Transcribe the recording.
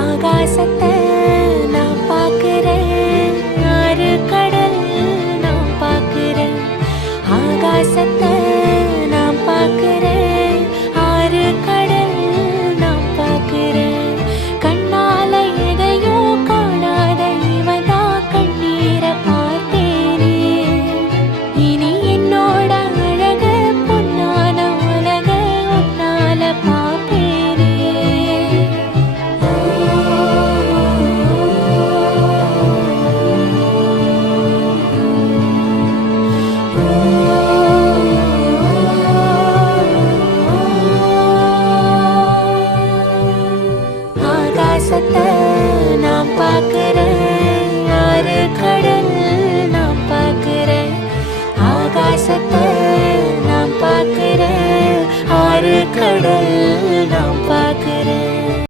ஆகாசத்தை நான் பார்க்கிறேன், ஆறு கடல் நான் பார்க்கிறேன். ஆகாசத்தை நான் பார்க்கிறேன், ஆறு கடல் நான் பார்க்கிறேன். கண்ணால எதையோ காணாத இவதா கண்ணீரை பார்த்தேனே. இனி என்னோட அழக பொன்னான உலக உன்னால பார்ப்பேனே. ஆகாசத்தை நான் பார்க்கிறேன், ஆறு கடல் நான் பார்க்கிறேன். ஆகாசத்தை நான் பார்க்கிறேன், ஆறு கடல் நான் பார்க்கிறேன்.